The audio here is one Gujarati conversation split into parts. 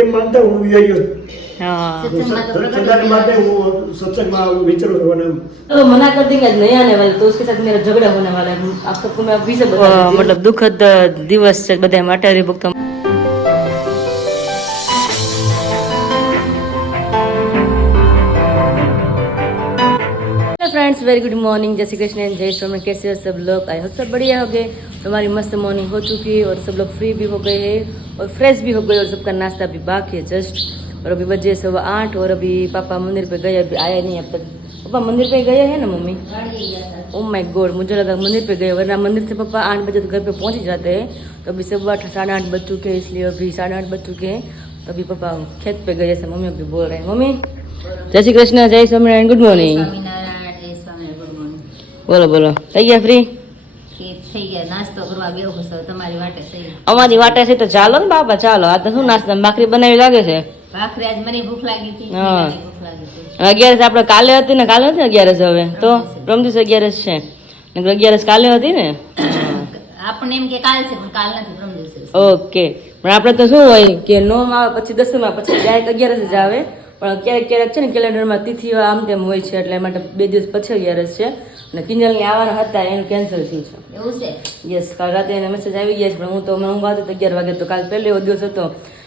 એમ માનતા હું વિચાર્યો हाँ सत्संग मानते वो सत्संग में विचार करवाना तो मना कर देंगे आज नहीं आने वाले तो उसके साथ मेरा झगड़ा होने वाला है आप सबको मैं अभी से बता देती हूँ। मतलब दुखद दिवस છે બધા માટે હરિભક્તો फ्रेंड्स वेरी गुड मॉर्निंग जय श्री कृष्ण एंड जय श्री राम कैसे हो सब लोग आई होप सब बढ़िया हो गए हमारी मस्त मॉर्निंग हो चुकी है और सब लोग फ्री भी हो गए हैं और फ्रेश भी हो गए और सबका नाश्ता भी बाकी है जस्ट और अभी बजे 8:15 और अभी पापा मंदिर पे गए अभी आया नहीं अब तक पापा मंदिर पे गए हैं ना मम्मी ओ माय गॉड मुझे लगा मंदिर पे गए वरना मंदिर से पापा 8 बजे तो घर पे पहुंच ही जाते हैं तो अभी सब 8:30 बज चुके हैं इसलिए अभी 8:30 बज चुके हैं तो अभी पापा खेत पे गए ऐसे मम्मी अभी बोल रहे हैं मम्मी जय श्री कृष्ण जय स्वामीनारायण गुड मॉर्निंग बोलो बोलो થઈ ગયા ફ્રી થઈ ગયા નાસ્તો કરવા બેહો છો તમારી વાટે થઈ અમારી વાટે છે તો ચાલો ને બાપા ચાલો આ તો શું નાસ્તા ભાખરી બનાવી લાગે છે ભાખરી આજ મને ભૂખ લાગી હતી હા. મને ભૂખ લાગી હતી 11 આપણે કાલે હતી ને કાલે હતી 11 હવે તો પ્રમ દિવસે 11 છે નકર 11 કાલે હતી ને આપણને એમ કે કાલ છે પણ કાલ નથી પ્રમ દિવસે છે. ઓકે પણ આપણે તો શું હોય કે 9 માં આવે પછી 10 માં પછી ડાયરેક્ટ 11 જ આવે પણ ક્યારેક ક્યારેક છે ને કેલેન્ડરમાં તિથિ આમ તેમ હોય છે એટલે માટે 2 દિવસ પછી 11 છે અને કિંજલને આવવાના હતા એનું કેન્સલ થયું છે એવું છે યસ કાલ રાતે એને મેસેજ આવી ગયા છે પણ હું તો મને ઊંઘ આવતી 11 વાગે તો કાલ પહેલો એવો દિવસ હતો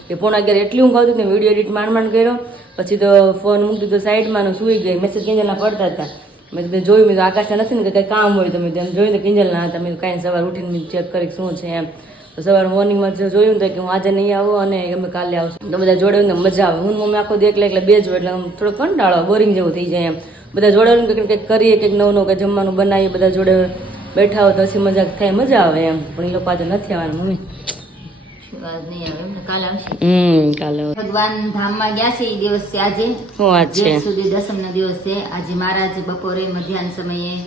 કે 11:15 એટલી ઊંઘ આવતી ને વિડીયો એડિટ માંડ કર્યો પછી તો ફોન મૂકી દીધો સાઈડમાં ને સૂઈ ગઈ મેસેજ કિંજલના પડતા હતા મેં કીધું જોયું મેં તો આકાશના નથી ને કે કંઈ કામ હોય તો મેં એમ જોયું તો કિંજલના હતા મેં કાંઈ સવાર ઉઠીને ચેક કરી શું છે એમ તો સવારે મોર્નિંગમાં જોયું તો કે હું આજે નહીં આવું અને અમે કાલે આવશું તો બધા જોડે ને મજા આવે હું ને મમ્મી આખો એકલા બે જ હોય એટલે થોડો કંટાળો બોરિંગ જેવું થઈ જાય એમ બધા જોડે કંઈક કરીએ કંઈક નવું કંઈક જમવાનું બનાવીએ બધા જોડે બેઠા હોય તો હસી મજાક થાય મજા આવે એમ પણ એ લોકો આજે નથી આવવાના મમ્મી શું આજ નહીં આવે એમ ને કાલ આવશે કાલે ભગવાન ધામમાં ગયા છે એ દિવસ છે આજે શું વાત છે જેઠ સુધી દસમનો દિવસ છે આજે મહારાજ બપોરે મધ્યાહન સમયે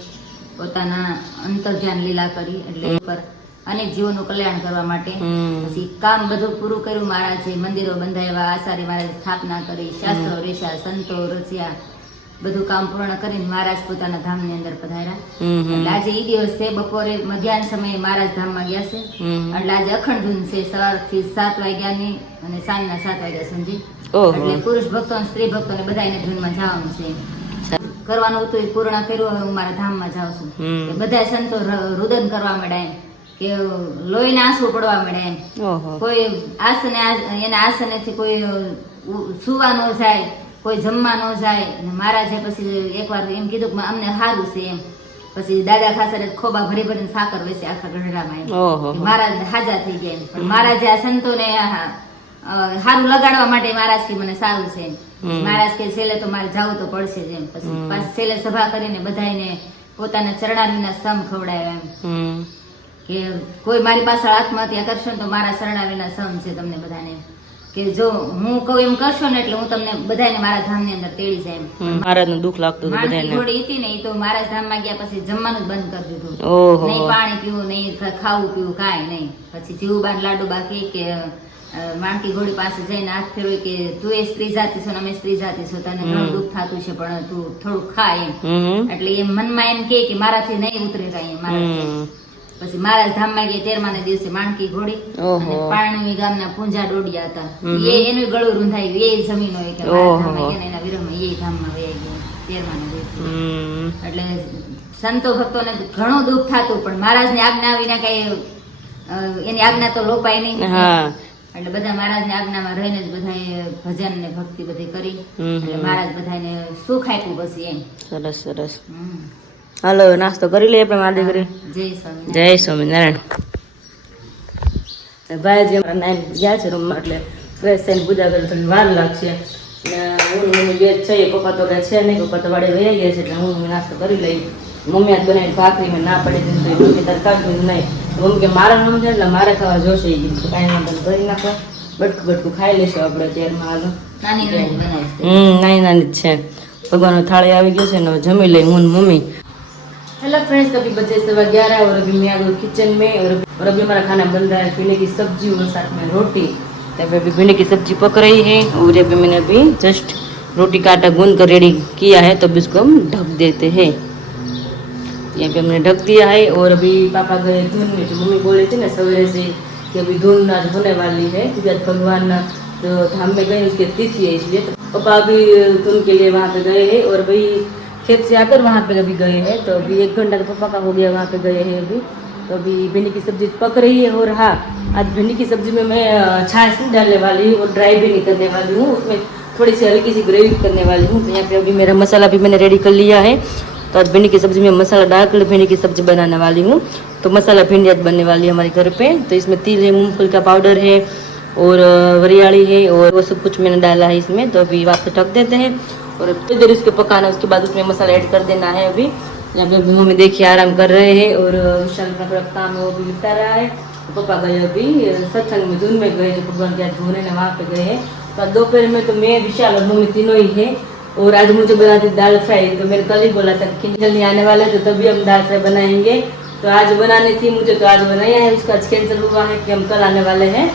પોતાના અંતર ધ્યાન લીલા કરી એટલે ઉપર અનેક જીવોનું કલ્યાણ કરવા માટે પછી કામ બધું પૂરું કર્યું મહારાજે મંદિરો બંધાવ્યા આચાર્ય મહારાજે સ્થાપના કરી શાસ્ત્રો રેશા સંતો રચ્યા બધું કામ પૂર્ણ કરીને મહારાજ પોતાના ધામની અંદર પધાર્યા એટલે આજે એ દિવસ છે બપોરે મધ્યાહન સમયે મહારાજ ધામમાં ગયા છે એટલે આજે અખંડ ધૂન છે સવારથી 7 વાગ્યાની અને સાંજના 7 વાગ્યા સુધી એટલે પુરુષ ભક્તો અને સ્ત્રી ભક્તો ને બધા એને ધૂનમાં જવાનું છે કરવાનું હતું એ પૂર્ણ કર્યું હવે હું મારા ધામમાં જાઉં છું એ બધા સંતો રુદન કરવા માંડ્યા કે લોહીના આંસુ પડવા માંડ્યા એમ કોઈ આસને એના આસનેથી કોઈ સુવા ન જાય કોઈ જમવા ન જાય અને મહારાજે પછી એકવાર એમ કીધું કે અમને સારું છે એમ પછી દાદા ખાસરે ખોબા ભરી ભરીને સાકર વેચે આખા ગઢડામાં એમ મહારાજ હાજા થઈ ગયા એમ પણ મહારાજે આ સંતોને સારું લગાડવા માટે મહારાજ કે મને સારું છે એમ મહારાજ કે છેલ્લે તો મારે જવું તો પડશે જ એમ પછી પાછી છેલ્લે સભા કરીને બધાને પોતાના ચરણાવીના સમ ખવડાવ્યા એમ કે કોઈ મારી પાછળ આત્મહત્યા કરશો ને તો મારા શરણાવીના સમ છે તમને બધાને કે જો હું કહું એમ કરશો ને એટલે હું તમને બધાને મારા ધામની અંદર તેડી જાય એમ મહારાજનું દુઃખ લાગતું હતું માણસી બધાને ઘોડી હતી ને એ તો મહારાજ ધામમાં ગયા પછી જમવાનું જ બંધ કરી દીધું નહીં પાણી પીવું નહીં ખાવું પીવું કાંઈ નહીં પછી જીવુબાન લાડુબા કે માણકી ઘોડી પાસે જઈને હાથ ફેરવે કે તું એ સ્ત્રી જાતિ છો ને અમે સ્ત્રી જાતિ છો તને ઘણું દુઃખ થતું છે પણ તું થોડું ખા એમ એટલે એમ મનમાં એમ કે મારાથી નહીં ઉતરે કાંઈ મારા પછી મહારાજ ધામમાં ગયા 13મા દિવસે માણકી ઘોડી અને પાણવી ગામના પૂંજા ડોડિયા હતા એ એનું ગળું રૂંધાયું એ જમીન હોય કે મહારાજ ધામમાં ગયા એના વિરહમાં એ ધામમાં વયા ગયા 13મા દિવસે એટલે સંતો ભક્તોને ઘણું દુઃખ થતું પણ મહારાજની આજ્ઞા વિના કઈ એની આજ્ઞા તો લોપાય નહીં એટલે બધા મહારાજની આજ્ઞામાં રહીને જ બધા ભજન ને ભક્તિ બધી કરી એટલે મહારાજ બધાને સુખ આપ્યું પછી એમ સરસ સરસ હાલો નાસ્તો કરી લઈએ આપણે મારી દીકરી જય સ્વામિનારાયણ ભાઈ જે નાઈન ગયા છે રૂમમાં એટલે ફ્રેશ થઈને પૂજા કરી થોડી વાર લાગશે ને હું મમ્મી બે જ છે પપ્પા તો કાંઈ છે નહીં પપ્પા તો વાડે વહી ગયા છે એટલે હું નાસ્તો કરી લઈ મમ્મી આજ બનાવીને ભાખરી મેં ના પડી દીધું તો મમ્મી તાર કાઢું નહીં મમ્મી કે મારા નામ છે એટલે મારે ખાવા જોશે એ કીધું કાંઈ વાંધો કરી નાખો બટકું બટકું ખાઈ લેશું આપણે અત્યારમાં હાલો નાની નાની જ છે ભગવાનનો થાળી આવી ગયો છે ને હવે જમી લઈ હું મમ્મી हेलो फ्रेंड्स अभी बजे 11:15 और अभी मैं आ गई किचन में और अभी हमारा खाना बन रहा है पीले की सब्जी और साथ में रोटी तब अभी भिंडी की सब्जी पक रही है और अभी मैंने अभी जस्ट रोटी का आटा गूंद कर रेडी किया है तो अभी इसको हम ढक देते हैं यहाँ पे हमने ढक दिया है और अभी पापा गए धुन में जो मम्मी बोले थे ना सवेरे से कि अभी धुन आज होने वाली है क्योंकि आज भगवान तो धाम में गए, उसकी तिथि है इसलिए। तो पापा अभी धुन के लिए वहाँ पे गए हैं और भाई खेत से आकर वहाँ पे अभी गए हैं। तो अभी 1 घंटा तो पापा का हो गया, वहाँ पे गए हैं अभी। तो अभी भिंडी की सब्जी पक रही है। और हाँ, आज भिंडी की सब्जी में मैं छाछ नहीं डालने वाली हूँ और ड्राई भी नहीं करने वाली हूँ, उसमें थोड़ी सी हल्की सी ग्रेवी करने वाली हूँ। तो यहाँ पे अभी मेरा मसाला भी मैंने रेडी कर लिया है। तो आज भिंडी की सब्जी में मसाला डालकर भिंडी की सब्जी बनाने वाली हूँ। तो मसाला भिंडी आज बनने वाली है हमारे घर पे। तो इसमें तिल है, मूंगफली का पाउडर है और वरियाली है और वो सब कुछ मैंने डाला है इसमें। तो अभी वापस ढक देते हैं और थोड़ी देर इसके पकाना, उसके बाद उसमें मसाला ऐड कर देना है। अभी यहाँ पे मम्मी देखिए आराम कर रहे हैं और विशाल का थोड़ा काम है वो भी निपटा रहा है। तो पापा गए अभी सत्संग में, धुन में गए, जो भगवान के आज धुने ने वहाँ पे गए हैं। तो दोपहर में तो मैं, विशाल और मम्मी तीनों ही है। और आज मुझे बनाती दाल फ्राई। तो मैंने कल ही बोला था कि जल्दी आने वाले तो तभी हम दाल फ्राई बनाएंगे। तो आज बनानी थी मुझे, तो आज बनाया है। उसका आज कैंसिल हुआ है कि हम कल आने वाले हैं।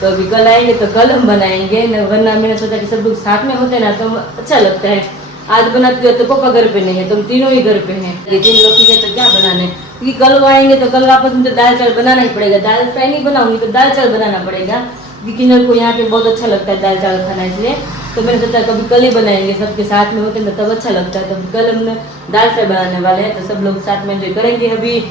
तो अभी कल आएंगे तो कल हम बनाएंगे, वरना मैंने सोचा कि सब लोग साथ में होते ना तो अच्छा लगता है। आज बनाती हो तो पापा घर पे नहीं है, तुम तीनों ही घर पे हैं, ये 3 लोग की है तो क्या बनाने। क्योंकि कल वो आएंगे तो कल वापस मुझे दाल चावल बनाना ही पड़ेगा। दाल फ्राई नहीं बनाऊंगी तो दाल चावल बनाना पड़ेगा, क्योंकि किन्नर को यहाँ पे बहुत अच्छा लगता है दाल चावल खाना। इसलिए तो मैंने सोचा कभी कल ही बनाएंगे, सबके साथ में होते हैं तब अच्छा लगता है। तो कल हमने दाल फ्राई बनाने वाले हैं, तो सब लोग साथ में एंजॉय करेंगे। अभी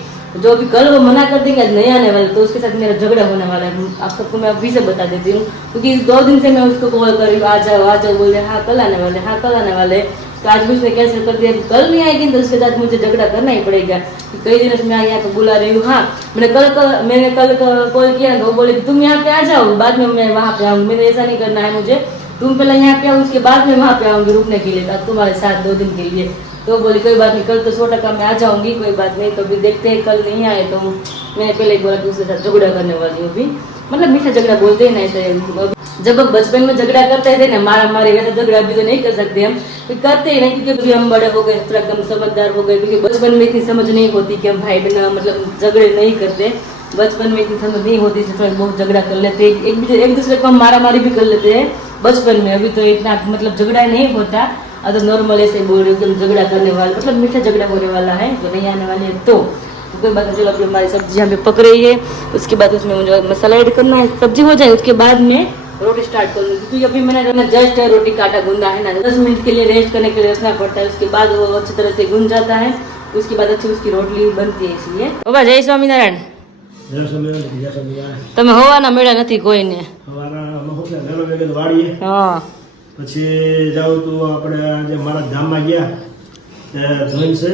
जो अभी कल वो मना कर देंगे, आज नहीं आने वाले, तो उसके साथ मेरा झगड़ा होने वाला है। आप सबको मैं अभी से बता देती हूँ, क्योंकि 2 दिन से मैं उसको कॉल कर रही हूँ, आ जाओ बोल रहे हाँ कल आने वाले, हाँ कल आने वाले। तो आज भी उसने कैंसिल कर दिया, कल नहीं आएगी तो उसके साथ मुझे झगड़ा करना ही पड़ेगा। कई दिनों से मैं यहाँ पे बुला रही हूँ। हाँ, मैंने कल कॉल किया तो वो बोले कि तुम यहाँ पे आ जाओ, बाद में मैं वहाँ पे आऊँगी। मैंने ऐसा नहीं करना है मुझे, तुम पहले यहाँ पे आओ, उसके बाद में वहाँ पे आऊँगी रुकने के लिए तुम्हारे साथ 2 दिन के लिए। तो बोली कोई बात नहीं, कल तो 100% मैं आ जाऊँगी, कोई बात नहीं। तो अभी देखते हैं, कल नहीं आए तो मैंने पहले बोला कि उसके साथ झगड़ा करने वाली हूँ। अभी मतलब मीठा झगड़ा बोलते हैं ना ऐसे, जब हम बचपन में झगड़ा करते थे ना, मारा मारी, वैसा झगड़ा अभी तो नहीं कर सकते हम, करते ही नहीं, क्योंकि अभी हम बड़े हो गए, थोड़ा कम समझदार हो गए। क्योंकि बचपन में इतनी समझ नहीं होती कि हम भाई बहन मतलब झगड़े नहीं करते, बचपन में इतनी समझ नहीं होती, थोड़ा बहुत झगड़ा कर लेते, एक दूसरे को हम मारा मारी भी कर लेते हैं बचपन में। अभी तो इतना मतलब झगड़ा नहीं होता, अब तो नॉर्मल ऐसे बोल रहे हो झगड़ा करने वाले, मतलब मीठा झगड़ा होने वाला है, जो नहीं आने वाले है। तो कोई बात नहीं, चलो अभी हमारी सब्जी यहाँ पे पक रही है, उसके बाद उसमें मुझे मसाला ऐड करना है, सब्जी हो जाए उसके बाद में रोटी स्टार्ट करूँगी। क्योंकि अभी मैंने जस्ट रोटी काटा गूंदा है ना, 10 मिनट के लिए रेस्ट करने के लिए रखना पड़ता है, उसके बाद वो अच्छी तरह से गुंज जाता है, उसके बाद अच्छी उसकी रोटली बनती है। इसलिए बाबा जय स्वामीनारायण। તમે હોવાના મેળા નથી કોઈને. હા પછી જાઉં તો આપણે આજે મારા ધામમાં ગયા ધોન છે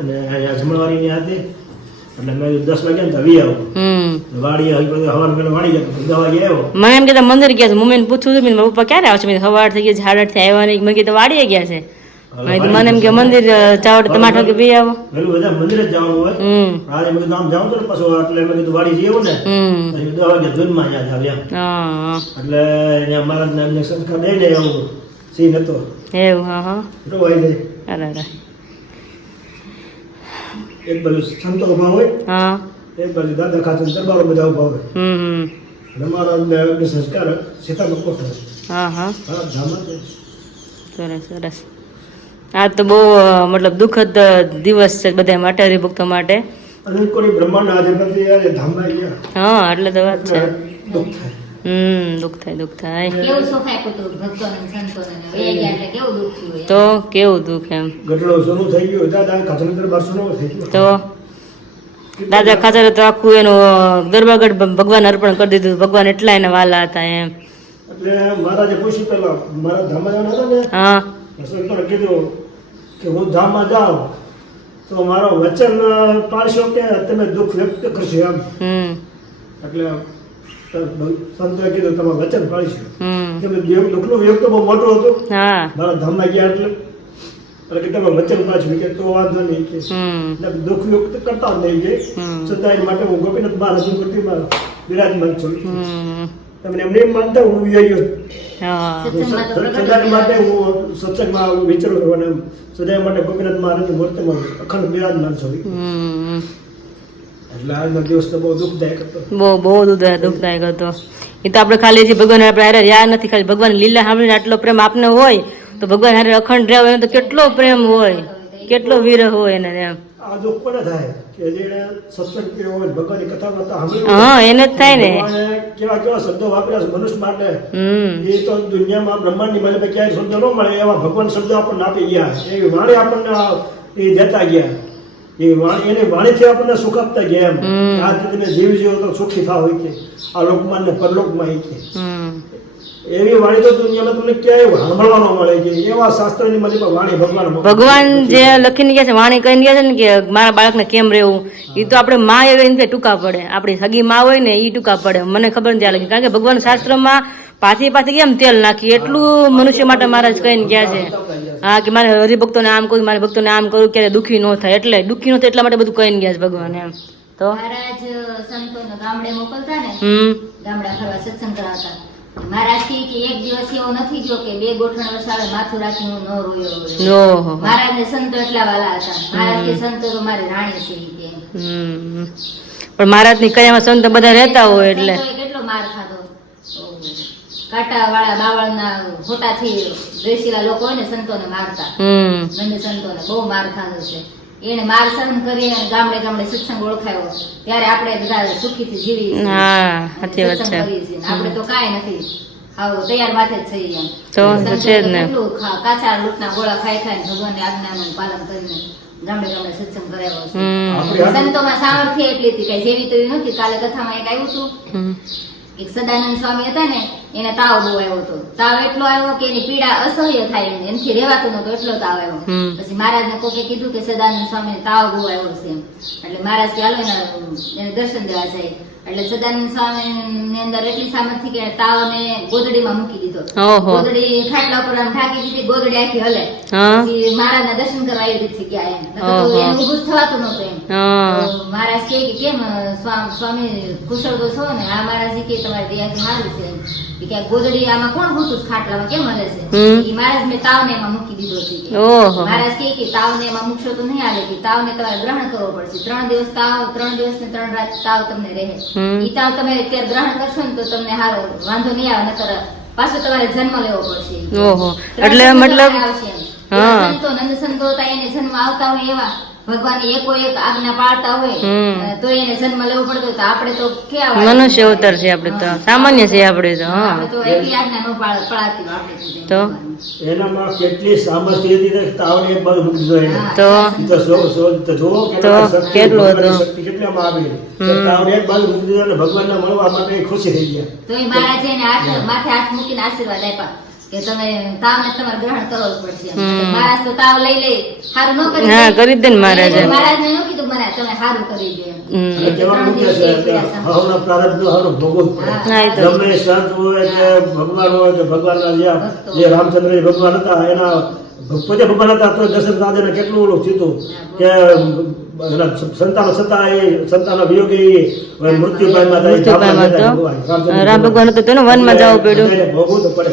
અને જમણવારીની હતી, એટલે મેં 10 વાગ્યા ને તો આવી આવું વાડી સવાર પેલા વાડી ગયા 10 વાગે આવ્યો. મને એમ કે મંદિર ગયા છે, મમ્મીને પૂછવું હતું મારા પપ્પા ક્યારે આવશે, મેં સવાર થઈ ગઈ 8:30 આવ્યા નહીં, મેં કીધું વાડીએ ગયા છે. મને એમ કે મંદિર ચાવડ ટમાટર કે બી આવો પેલું બધા મંદિરે જ જવાનું હોય. આજે મેં કીધું આમ જાઉં તો ને પાછું, એટલે મેં કીધું વાડી જઈએ ને પછી 10 વાગે ધૂનમાં અહીંયા જ આવ્યા. એટલે અહીંયા મહારાજને એમને સંસ્કાર દઈને આવું સીન હતો એવું. હા હા રોવાઈ જાય. અરે એક બાજુ સંતો ઉભા હોય, હા, એક બાજુ દાદા ખાચર દરબારો બધા ઉભા હોય. અને મહારાજને સંસ્કાર સીતામાં કોઠો. હા હા હા ધામમાં જ. સરસ સરસ. આ તો બહુ મતલબ દુઃખદ દિવસ છે બધા માટે, હરિભક્તો માટે. અને કોઈ બ્રહ્માંડ હાજર નથી યાર, ધામમાં ગયા. હા એટલે તો વાત છે. દુઃખ થાય. દુઃખ થાય. કેવું સુખ આપ્યું હતું ભક્તોને સંતોને, વહી ગયા એટલે કેવું દુઃખ થયું હોય. તો કેવું દુઃખ એમ. ગઢડો સોનું થઈ ગયું, દાદા ખાચર દરબાર સોનું થઈ ગયું. તો દાદા ખાચરે તો આખું એનું દરબારગઢ ભગવાન અર્પણ કરી દીધું, ભગવાન એટલા એને વાલા હતા એમ. એટલે મહારાજે પૂછ્યું પેલા મારા ધામમાં જવાના હતા ને, હા સંતોને કીધું કે હું ધામમાં જાઉં તો મારો વચન પાળશો કે તમે દુઃખ વ્યક્ત કરશો એમ. એટલે સંતોએ કીધું તમે વચન પાળશો. તમે દુઃખનું વ્યક્ત બહુ મોટું હતું, મારા ધામમાં ગયા એટલે કે તમે વચન પાછું કે તો વાંધો નહીં કે દુઃખ વ્યક્ત કરતા જ નહીં કે છતાં એના માટે હું ગોપીનાથ મહારાજની મૂર્તિમાં બિરાજમાન છું. તમને એમને એમ માનતા હું વિજયો સદાય માટે હું સત્સંગમાં વિચારું છું અને સદાય માટે ગોપીનાથ મહારાજની મૂર્તિમાં અખંડ બિરાજમાન છું. એટલે આજનો દિવસ તો બહુ દુઃખદાયક હતો, બહુ દુઃખદાયક હતો. એ તો આપણે ખાલી જે ભગવાન આપણે હારે યાદ નથી, ખાલી ભગવાન લીલા સાંભળીને આટલો પ્રેમ આપને હોય તો ભગવાન હારે અખંડ રહેવો, તો કેટલો પ્રેમ હોય, કેટલો વિરહ હોય એને એમ. આ દુઃખ કોને થાય? કે જેને સત્સંગ કર્યો હોય, ભગવાનની કથા વાર્તા સાંભળી હા એને જ થાય ને. ભગવાને કેવા કેવા શબ્દો વાપર્યા છે મનુષ્ય માટે, હમ એ તો દુનિયામાં બ્રહ્માંડની માલિકે ક્યાંય શબ્દ ન મળે એવા ભગવાન શબ્દો આપણને આપી ગયા. એવી વાણી આપણને એ દેતા ગયા. એ વાણી, એની વાણીથી આપણને સુખ આપતા ગયા. એમ આ તમે જીવી જીવો તો સુખી થાવ હોય છે આ લોકમાં ને પરલોકમાં હોય છે. એવી વાણી તો દુનિયામાં તમને ક્યાંય સાંભળવા ન મળે છે. એવા શાસ્ત્રની માલિક વાણી ભગવાન જે લખીને ગયા છે, વાણી કહીને ગયા છે ને કે મારા બાળકને કેમ રહેવું, એ તો આપણે માં એવી રીતે ટૂંકા પડે. આપણી સગી માં હોય ને એ ટૂંકા પડે. મને ખબર નથી આ લખી, કારણ કે ભગવાન શાસ્ત્રમાં પાછી પાછી કેમ તેલ નાખી એટલું મનુષ્ય માટે મહારાજ કહીને ગયા છે. હા કે મારે હરિભક્તોને આમ કહ્યું, મારે ભક્તોને આમ કહ્યું, ક્યારે દુઃખી ન થાય, એટલે દુઃખી ન થાય એટલા માટે બધું કહીને ગયા છે ભગવાન. એમ તો મહારાજ સંતોને ગામડે મોકલતા ને, ગામડા ફરવા સત્સંગ કરાવતા. મહારાજ કહે કે એક દિવસ એવો નથી ગયો કે 2 ગોઠણ વસાડે માથું રાખીને હું ન રોયો. ઓહો. મહારાજ ને સંતો એટલા વાલા હતા. મહારાજ કે સંતો તો મારી રાણી છે ઈ કે. પણ મહારાજ ની કયામાં સંત બધા રહેતા હોય એટલે સંતોએ કેટલો માર ખાધો. કાંટા વાળા બાવળના હોટાથી રેશીલા લોકો હોય ને સંતોને મારતા. નંદ સંતોને બહુ માર ખાધો છે. એને માર સહન કરી અને ગામડે ગામડે સત્સંગ ઓળખાયો. ત્યારે આપણે બધા સુખીથી જીવી હા સાચી વાત છે. આપણે તો કાંઈ નથી, આવો તૈયાર માથે જ થઈ એમ. તો છે જ ને. કેટલું કાચા લૂંટના ગોળા ખાઈ ખાઈને ભગવાનની આજ્ઞાનું પાલન કરીને ગામડે ગામડે સત્સંગ કરાવ્યો છે. સંતોમાં સામર્થ્ય એટલી હતી, કઈ જેવી તો એવી નહોતી. કાલે કથામાં એક આવ્યું હતું, એક સદાનંદ સ્વામી હતા ને, એને તાવ બહુ આવ્યો હતો. તાવ એટલો આવ્યો કે એની પીડા અસહ્ય થાય એમ, એમથી રહેવાતું નહોતું, એટલો તાવ આવ્યો. પછી મહારાજ ને કોકે કીધું કે સદાનંદ સ્વામી તાવ બહુ આવ્યો છે એમ. એટલે મહારાજ કે હાલો એને દર્શન દેવા જાય. એટલે સદાનંદ સ્વામી ની અંદર એટલી સામર્થ્ય કે તાવને ગોદડીમાં મૂકી દીધો. ગોદડી ખાટલા ઉપર આમ ઢાંકી દીધી, ગોદડી આખી હલે. પછી મહારાજ ના દર્શન કરવા આવી રીતે ગયા એમ. એને ઊભું થવાતું નહોતું એમ. મહારાજ કે કેમ સ્વામી કુશળ તો છો ને? આ મહારાજ કે તમારી દયાથી સારું છે એમ. કે ગોદડી આમાં કોણ ભૂતું ખાટલામાં કેમ હલે છે? મહારાજ મેં તાવને એમાં મૂકી દીધો છે. મહારાજ કે તાવને એમાં મૂકશો તો નહીં આવે, કે તાવને તમારે ગ્રહણ કરવો પડશે. 3 દિવસ તાવ, 3 દિવસ ને 3 રાત તાવ તમને રહે. ઈ તાવ તમે અત્યારે ગ્રહણ કરશો ને તો તમને સારો વાંધો નહીં આવે, નકર પાછો તમારે જન્મ લેવો પડશે. એટલે મતલબ સંતો નંદ સંતો હતા, એને જન્મ આવતા હોય એવા ભગવાનની એકો એક આજ્ઞા પાળતા હોય તો એને જન્મ લેવો પડતો. તો આપણે તો કેવા મનુષ્ય અવતાર છે, આપણે તો સામાન્ય છે. આપણે તો આપણે તો એટલી આજ્ઞા ન પળાતી આપણે તો એનામાં કેટલી સામર્થ્ય હતી કે તાવને એક બાજુ મૂકી દીધો એને. તો જુઓ કેટલું હતું. શક્તિ કેટલામાં આવી કે તાવને એક બાજુ મૂકી દીધો અને ભગવાનને મળવા માટે ખુશી થઈ ગયા. તો એ મહારાજે એને માથે હાથ મૂકીને આશીર્વાદ આપ્યા કે તમે તાવને તમારે ગ્રહણ કરવો જ પડશે. મહારાજ તો તાવ લઈ સારું ન કરી, હા કરી દે ને મહારાજ. મહારાજને ન કીધું મને તમે સારું કરી દે એમ. હવના પ્રારબ્ધ હવનો ભોગવવું પડે. ગમે સંત હોય કે ભગવાન હોય કે ભગવાનના જે રામચંદ્ર ભગવાન હતા, એના પોતે ભગવાન હતા તો દશરથ રાજાને કેટલું ઓલું થયું કે સંતાનો છતાં એ સંતાનો વિયોગી મૃત્યુ પામ્યા. રામ ભગવાન હતો તેનો વનમાં જવું પડ્યું. ભોગવવું તો પડે.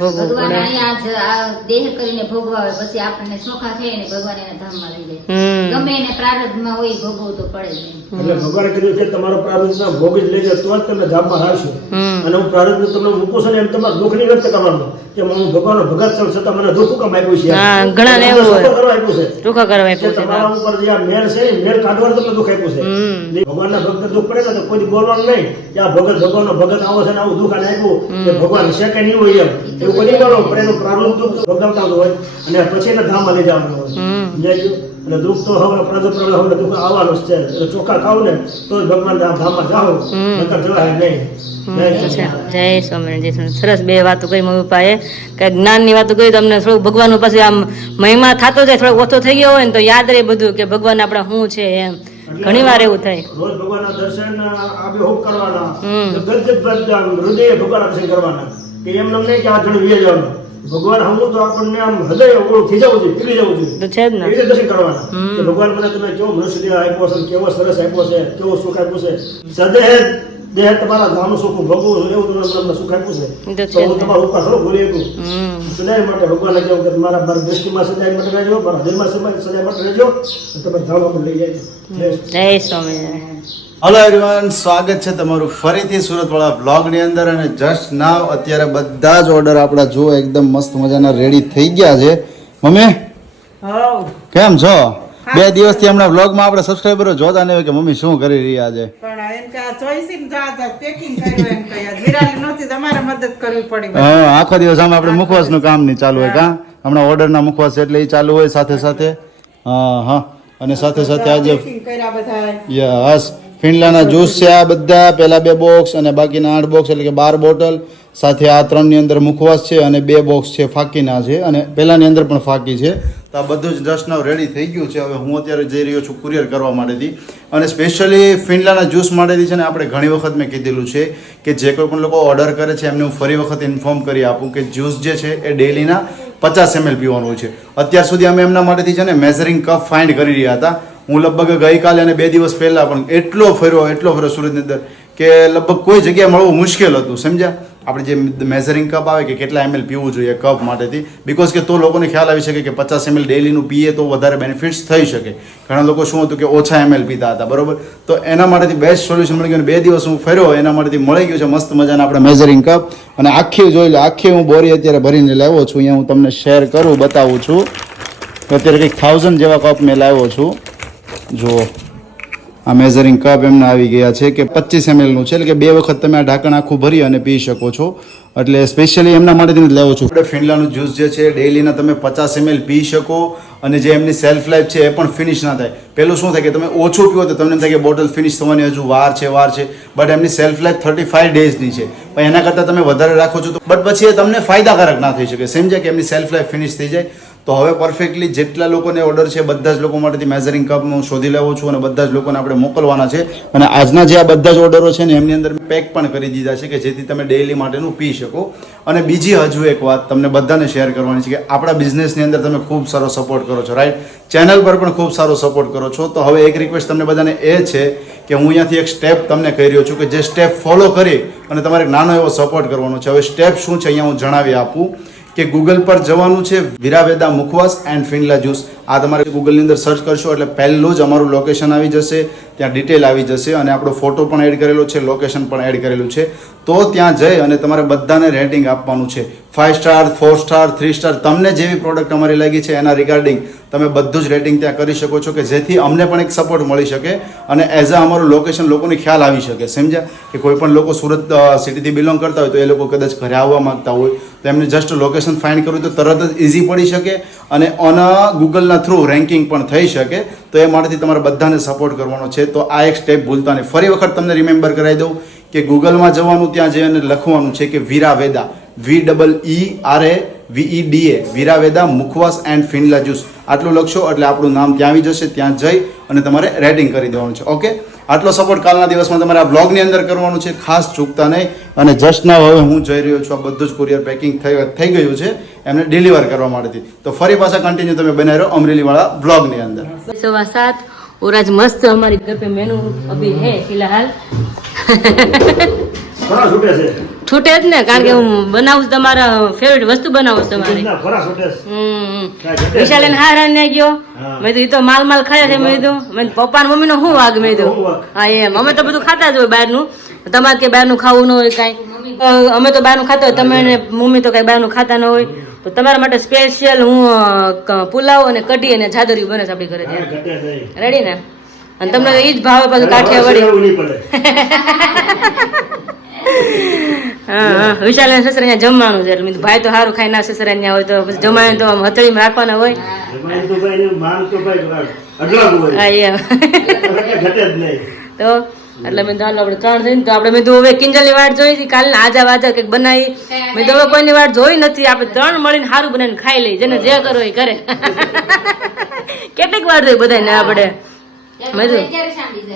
ભગવાન અહીંયા દેહ કરીને ભોગવા હોય, પછી આપણને ચોખા થઈને ભગવાન એના ધામમાં લઈ જાય. ગમે એને પ્રારબ્ધમાં હોય ભોગવવું તો પડે જ. એટલે ભગવાને કીધું કે તમારો પ્રારબ્ધ ભોગ જ લેજો તો જ તમે ધામમાં હારશો. અને હું પ્રારબ્ધ તમને મૂકું છું ને એમ તમારે દુઃખ નહીં વ્યક્ત કરવાનું કે હું ભગવાનનો ભગત છું છતાં મને દુઃખ કામ આપ્યું છે. ઘણા ને એવું હોય, કરવા આપ્યું છે, ટૂંકા કરવા આપ્યું છે. તમારા ઉપર જે આ મેળ છે એ મેળ કાઢવાનું તમને દુઃખ આપ્યું છે. ભગવાનના ભક્ત દુઃખ પડે ને તો કોઈ બોલવાનું નહીં કે આ ભગત ભગવાનનો ભગત આવો છે ને આવું દુઃખ આને આપ્યું કે ભગવાન છે કે નહીં હોય એમ એવું કોઈ નહીં બોલો. પણ એનું પ્રારબ્ધ દુઃખ ભોગવતા હોય અને પછી એને ધામમાં લઈ જવાનું હોય. અને દુઃખ તો હવે હવે દુઃખ આવવાનું જ છે. એટલે ચોખ્ખા ખાવ ને તો જ ભગવાન ધામમાં જાઓ, નકર જવાય નહીં. જય સ્વામિનારાયણ. જય સ્વામિનારાયણ. સરસ બે વાતો કરી મમ્મી પપ્પાએ કે જ્ઞાનની વાતો કરી. તમને થોડુંક ભગવાનનું પછી આમ મહિમા થતો જાય, થોડોક ઓછો થઈ ગયો હોય ને તો યાદ રહે બધું કે ભગવાન આપણા શું છે એમ. ઘણી વાર એવું થાય. રોજ ભગવાનના દર્શન આબેહૂબ કરવાના, હૃદય ભગવાનના દર્શન કરવાના કે એમ નહીં કે આ જણ વીએ જવાનું. ભગવાન હમું તો આપણને આમ હૃદય ઓળું થઈ જવું જોઈએ, પીડી જવું જોઈએ. તો છે જ ને. એ રીતે દર્શન કરવાના કે ભગવાન મને તમે કેવો મનુષ્ય દેહ આપ્યો છે, કેવો સરસ આપ્યો છે, કેવો સુખ આપ્યું છે. સદેહ દેહ તમારા ધામનું સુખ ભોગવું એવું તમને સુખ આપ્યું છે. તો હું તમારા ઉપર થોડું ભૂલી હતું. સદાય માટે ભગવાને કહ્યું કે મારા દ્રષ્ટિમાં સદાય માટે રહેજો, મારા હૃદયમાં સદાય માટે રહેજો, તમે ધામમાં લઈ જાય. જય સ્વામિનારાયણ. હલો એવરીવન, સ્વાગત છે તમારું ફરીથી સુરતવાળા બ્લોગની અંદર. અને જસ્ટ નાવ અત્યારે બધા જ ઓર્ડર આપણા જો એકદમ મસ્ત મજાના રેડી થઈ ગયા છે. મમ્મી કેમ છો? 2 દિવસથી હમણાં વ્લોગમાં આપણે સબસ્ક્રાઈબરો જોતા નહીં હોય કે મમ્મી શું કરી રહ્યા છે. પણ એમ કે આ ચોઈસીને જા પેકિંગ કર્યું એમ કહ્યા વિરાલી નહોતી તમારે મદદ કરવી પડી બધી. હા, આખો દિવસ આમ આપણે મુખવાસનું કામ નહીં ચાલુ હોય કા હમણાં ઓર્ડરના મુખવાસ એટલે એ ચાલુ હોય સાથે સાથે. હા અને સાથે સાથે આજે પેકિંગ કર્યા બધા યસ ફિનલાના જ્યુસ છે આ બધા, પહેલા 2 બોક્સ અને બાકીના 8 બોક્સ એટલે કે 12 બોટલ, સાથે આ 3 ની અંદર મુખવાસ છે અને 2 બોક્સ છે ફાકીના છે અને પહેલાની અંદર પણ ફાકી છે. તો આ બધું જ જસ્ટ નાવ રેડી થઈ ગયું છે. હવે હું અત્યારે જઈ રહ્યો છું કુરિયર કરવા માટેથી અને સ્પેશિયલી ફિનલાના જ્યુસ માટેથી છે ને આપણે ઘણી વખત મેં કીધેલું છે કે જે કોઈ પણ લોકો ઓર્ડર કરે છે એમને હું ફરી વખત ઇન્ફોર્મ કરી આપું કે જ્યુસ જે છે એ ડેલીના 50 ml પીવાનું હોય છે. અત્યાર સુધી અમે એમના માટેથી છે ને મેઝરિંગ કપ ફાઇન્ડ કરી રહ્યા હતા. હું લગભગ ગઈકાલે અને 2 દિવસ પહેલાં પણ એટલો ફર્યો સુરતની અંદર કે લગભગ કોઈ જગ્યાએ મળવું મુશ્કેલ હતું. સમજ્યા? આપણે જે મેઝરિંગ કપ આવે કે કેટલા ml પીવું જોઈએ કપ માટેથી, બિકોઝ કે તો લોકોને ખ્યાલ આવી શકે કે 50 ml ડેલીનું પીએ તો વધારે બેનિફિટ્સ થઈ શકે. ઘણા લોકો શું હતું કે ઓછા ml પીતા હતા, બરોબર? તો એના માટેથી બેસ્ટ સોલ્યુશન મળી ગયું. 2 દિવસ હું ફર્યો એના માટેથી મળી ગયું છે મસ્ત મજાના આપણે મેઝરિંગ કપ. અને આખી જોઈ લો, આખી હું બોરી અત્યારે ભરીને લાવ્યો છું. અહીંયા હું તમને શેર કરું, બતાવું છું. અત્યારે કંઈક 1000 જેવા કપ મેં લાવ્યો છું. જુઓ આ મેઝરિંગ કપ એમના આવી ગયા છે કે 25 ml નું છે, એટલે કે 2 વખત તમે આ ઢાંકણ આખું ભરી અને પી શકો છો. એટલે સ્પેશિયલી એમના માટેથી જ લાવ્યો છું. આપણે ફિનલાનું જ્યુસ જે છે ડેલીના તમે 50 ml પી શકો અને જે એમની સેલ્ફ લાઈફ છે એ પણ ફિનિશ ના થાય. પેલું શું થાય કે તમે ઓછું પીવો તો તમને એમ થાય કે બોટલ ફિનિશ થવાની હજુ વાર છે, બટ એમની સેલ્ફ લાઈફ 35 ડેઝની છે. પણ એના કરતાં તમે વધારે રાખો છો તો બટ પછી એ તમને ફાયદાકારક ના થઈ શકે. સમજ્યા કે એમની સેલ્ફ લાઈફ ફિનિશ થઈ જાય. તો હવે પરફેક્ટલી જેટલા લોકોને ઓર્ડર છે બધા જ લોકો માટેથી મેઝરિંગ કપ હું શોધી લાવું છું અને બધા જ લોકોને આપણે મોકલવાના છે. અને આજના જે આ બધા જ ઓર્ડરો છે ને એમની અંદર પેક પણ કરી દીધા છે કે જેથી તમે ડેઈલી માટેનું પી શકો. અને બીજી હજુ એક વાત તમને બધાને શેર કરવાની છે કે આપણા બિઝનેસની અંદર તમે ખૂબ સારો સપોર્ટ કરો છો, રાઈટ? ચેનલ પર પણ ખૂબ સારો સપોર્ટ કરો છો. તો હવે એક રિક્વેસ્ટ તમને બધાને એ છે કે હું અહીંયાથી એક સ્ટેપ તમને કહી રહ્યો છું કે જે સ્ટેપ ફોલો કરી અને તમારે એક નાનો એવો સપોર્ટ કરવાનો છે. હવે સ્ટેપ શું છે અહીંયા હું જણાવી આપું કે ગૂગલ પર જવાનું છે, વિરાવેદા મુખવાસ એન્ડ ફિનલા જ્યુસ. આ તમારે ગૂગલની અંદર સર્ચ કરશો એટલે પહેલું જ અમારું લોકેશન આવી જશે, ત્યાં ડિટેલ આવી જશે અને આપણો ફોટો પણ એડ કરેલો છે, લોકેશન પણ એડ કરેલું છે. તો ત્યાં જઈ અને તમારે બધાને રેટિંગ આપવાનું છે. 5 સ્ટાર, 4 સ્ટાર, 3 સ્ટાર, તમને જેવી પ્રોડક્ટ અમારી લાગી છે એના રિગાર્ડિંગ તમે બધું જ રેટિંગ ત્યાં કરી શકો છો કે જેથી અમને પણ એક સપોર્ટ મળી શકે અને એઝ અ અમારું લોકેશન લોકોને ખ્યાલ આવી શકે. સમજ્યા? કે કોઈ પણ લોકો સુરત સિટીથી બિલોંગ કરતા હોય તો એ લોકો કદાચ ઘરે આવવા માંગતા હોય તો એમને જસ્ટ લોકેશન ફાઇન્ડ કરવું તો તરત જ ઇઝી પડી શકે અને ઓન ગૂગલના થ્રુ રેન્કિંગ પણ થઈ શકે. તો એ માટેથી તમારે બધાને સપોર્ટ કરવાનો છે. તો આ એક સ્ટેપ ભૂલતા નહીં. ફરી વખત તમને રિમેમ્બર કરાવી દઉં કે ગૂગલમાં જવાનું, ત્યાં જઈને લખવાનું છે કે વિરાવેદા, VEERAVEDA, વિરાવેદા મુખવાસ એન્ડ ફિનલા જ્યુસ. આટલું લખશો એટલે આપણું નામ ત્યાં આવી જશે. ત્યાં જઈ અને તમારે રેટિંગ કરી દેવાનું છે. ઓકે, આટલો સપોર્ટ કાલના દિવસમાં તમારે આ બ્લોગની અંદર કરવાનું છે, ખાસ ચૂકતા નહીં. અને જસ્ટ નાવ હવે હું જઈ રહ્યો છું, આ બધું જ કુરિયર પેકિંગ થઈ ગયું છે એમને ડિલિવર કરવા માટેથી. તો ફરી પાછા કન્ટિન્યુ તમે બનાવી રહ્યો અમરેલીવાળા બ્લોગની અંદર. 7:15 और आज मस्त हमारे घर पे मेनू अभी है फिलहाल ખરા છૂટે છે छूटे જ ને, કારણ કે હું બનાવું છું તમારા ફેવરેટ વસ્તુ બનાવું છું તમારી. ના, ખરા છૂટે છે. વિશાલ એને હાર ને ગયો. મેં તો ઈ તો માલ ખાયા છે. મેં કીધું મેં પપ્પા ને મમ્મી નો શું વાગ? મેં કીધું હા એમ, અમે તો બધું ખાતા જ હોય બહારનું. તમારે કે બહારનું ખાવું ન હોય કાંઈ, અમે તો બહારનું ખાતા હોય, તમે ને મમ્મી તો કઈ બહારનું ખાતા ન હોય. તો તમારા માટે સ્પેશિયલ હું પુલાવ અને કઢી અને જાદરિયું બને છે આપણી ઘરે. હા, ઘટે નહીં. રેડી ને? અને તમને ઈ જ ભાવે પાછું કાઠિયાવાડી. એવું નહીં પડે. હા, વિશાલ અને સસરા અહીંયા જમવાનું છે એટલે મેં કીધું ભાઈ તો સારું ખાઈ ના સસરા અહીંયા હોય તો પછી જમાય તો આમ હથેળીમાં રાખવાના હોય. એમાં તો ભાઈ ને માન તો ભાઈ અડલાનું હોય. હા એમ એટલે ઘટે જ નહીં. તો એટલે મેં ચાલો આપણે 3 થઈને તો આપણે મેં તો હવે કિંજલની વાટ જોઈ હતી કાલે આજા વાજા કંઈક બનાવી. મેં તો હવે કોઈની વાટ જોઈ નથી. આપણે 3 મળીને સારું બનાવીને ખાઈ લઈ, જેને જે કરો એ કરે. કેટલીક વાર જોઈ બધાને આપણે. મેં તો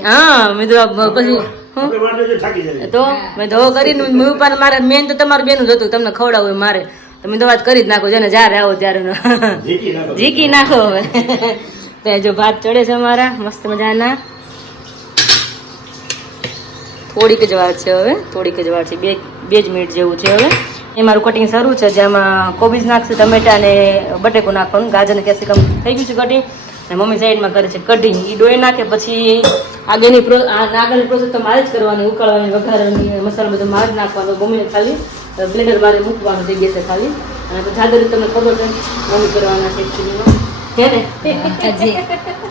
હા મેં તો પછી આપણે વાંધો છે, થાકી જાય. તો મેં તો કરીને મેં ઉપર મારે મેન તો તમારું બેનું જ હતું, તમને ખવડાવું મારે. તમે તો વાત કરી જ નાખો, જેને જ્યારે આવો ત્યારે જીકી નાખો. જીકી નાખો. હવે તો જો ભાત ચડે છે અમારા મસ્ત મજાના. થોડીક જ વાર છે હવે, થોડીક જ વાર છે, 2 જ મિનિટ જેવું છે હવે. એ મારું કટિંગ શરૂ છે, જેમાં કોબીજ નાખશે, ટમેટા અને બટેકું નાખવાનું, ગાજર ને કેપ્સિકમ થઈ ગયું છે કટિંગ. અને મમ્મી સાઈડમાં કરે છે કઢી. એ ડોઈ નાખે પછી આગળની પ્રોસેસ તો મારે જ કરવાની, ઉકાળવાની, વઘારવાની, મસાલો બધો મારે જ નાખવાનો. મમ્મીને ખાલી બ્લેન્ડર મારે મૂકવાનું થઈ ગયું છે ખાલી. અને પછી જાદરી તમને ખબર છે મમ્મી કરવાના છે એકચ્યુઅલીમાં. હે ને હજી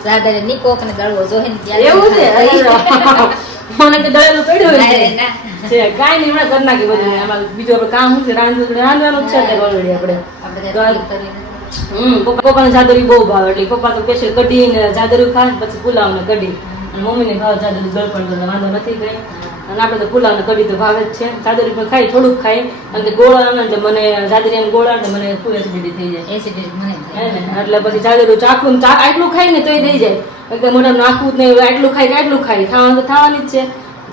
સાદરે ની કોક ને દળવો જોહે ને ત્યાં એવું છે મને કે દળેલું પડ્યું ના હોય રે છે. ના. છે કાંઈ નહીં હમણાં કરી નાખી બધું આમાં બીજું આપણે કામ શું છે રાંધવાનું જ છે અત્યારે already આપણે આપણે તો આ- ત્યાં કરીને પપ્પાને જાદરી બહુ ભાવે એટલે પપ્પા તો સ્પેશિયલ કઢી ને જાદરી ખાય પછી પુલાવ ને કઢી અને મમ્મીને ભાવે જાદરી ગળપણ તો વાંધો નથી કઈ અને આપણે તો પુલાવ ને કઢી તો ભાવે જ છે જાદરી પણ ખાઈ થોડુંક ખાઈ અને ગોળ આવે ને તો મને જાદરી અને ગોળ આવે ને મને ફૂલ એસિડિટી થઈ જાય એસિડિટી મને હે ને એટલે પછી જાદરું ચાખવું ને આટલું ખાય ને તોય થઈ જાય એકદમ મોઢામાં નાખવું જ નહીં આટલું ખાય કે આટલું ખાય ખાવાનું તો ખાવાની જ છે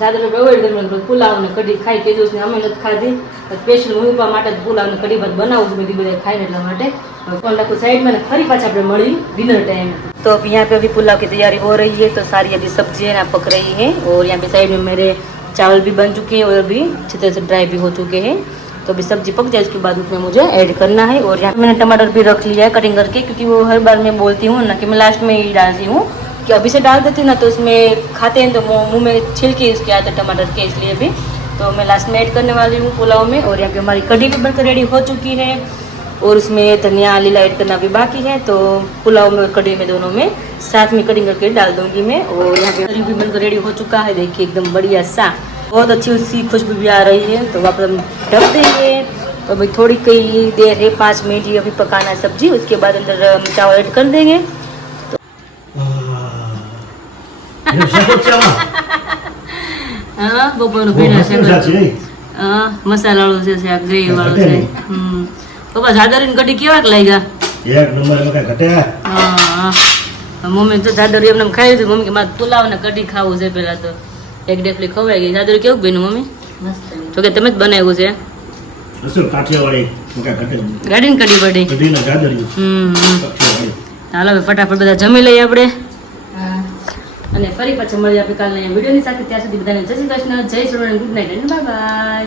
જાદરું એવોઇડ કરવાનું પુલાવ ને કઢી ખાઈ કે દિવસની અમે નથી ખાધી સ્પેશિયલ મૂકવા માટે પુલાવ ને કઢી ભાત બનાવું છું બધી બધા ખાઈને એટલા માટે फोन रखो साइड में फरी पास આપણે મળી डिनर टाइम तो अब यहाँ पे अभी पुलाव की तैयारी हो रही है तो सारी अभी सब्जियां ना पक रही है और यहाँ पे साइड में मेरे चावल भी बन चुके हैं और अभी अच्छी तरह से ड्राई भी हो चुके हैं तो अभी सब्जी पक जाए उसके बाद उसमें मुझे ऐड करना है और यहाँ मैंने टमाटर भी रख लिया है कटिंग करके क्योंकि वो हर बार मैं बोलती हूँ ना कि मैं लास्ट में ही डालती हूँ कि अभी से डाल देती हूँ ना तो उसमें खाते हैं तो मुँह में छिलके उसके आते टमाटर के इसलिए भी तो मैं लास्ट में ऐड करने वाली हूँ पुलाव में और यहाँ पे हमारी कढ़ी भी बनकर रेडी हो चुकी है और उसमें धनिया लीला ऐड करना भी बाकी है तो पुलाव में और कढ़ी में दोनों में साथ में कटिंग करके डाल दूंगी मैं और यहाँ पे कढ़ी भी बनकर रेडी हो चुका है देखिए एकदम बढ़िया सा बहुत अच्छी उसकी खुशबू भी आ रही है तो वापस हम ढक देंगे तो अभी थोड़ी कई देर है 5 मिनट ही अभी पकाना है सब्जी उसके बाद अंदर हम चावल ऐड कर देंगे हाँ बपोरનું ભીંડા શાક હા મસાલા વાળું છે શાક ગ્રેવી વાળું છે પપ્પા જાદરીની કઢી કેવાક લાગ્યા એક નંબર માં કઈ ઘટે હા મમ્મી તો જાદરી એમને ખાઈ લીધું મમ્મી કે મારે પુલાવ ને કઢી ખાવું છે પેલા તો એક ડેફલી ખવાઈ ગઈ જાદરી કેવું બન્યું મમ્મી મસ્ત જો કે તમે જ બનાવ્યું છે અસલ કાઠિયાવાડી કઈ ઘટે ગાડીને કઢી બઢી કઢી ને ગાજરી કાઠિયાવાડી ચાલો હવે ફટાફટ બધા જમી લઈએ આપણે હા અને ફરી પાછા મળીએ આપણે કાલના વિડીયોની સાથે ત્યાં સુધી બધાને જય શ્રી કૃષ્ણ જય શ્રી ગુડ નાઇટ અને બાય બાય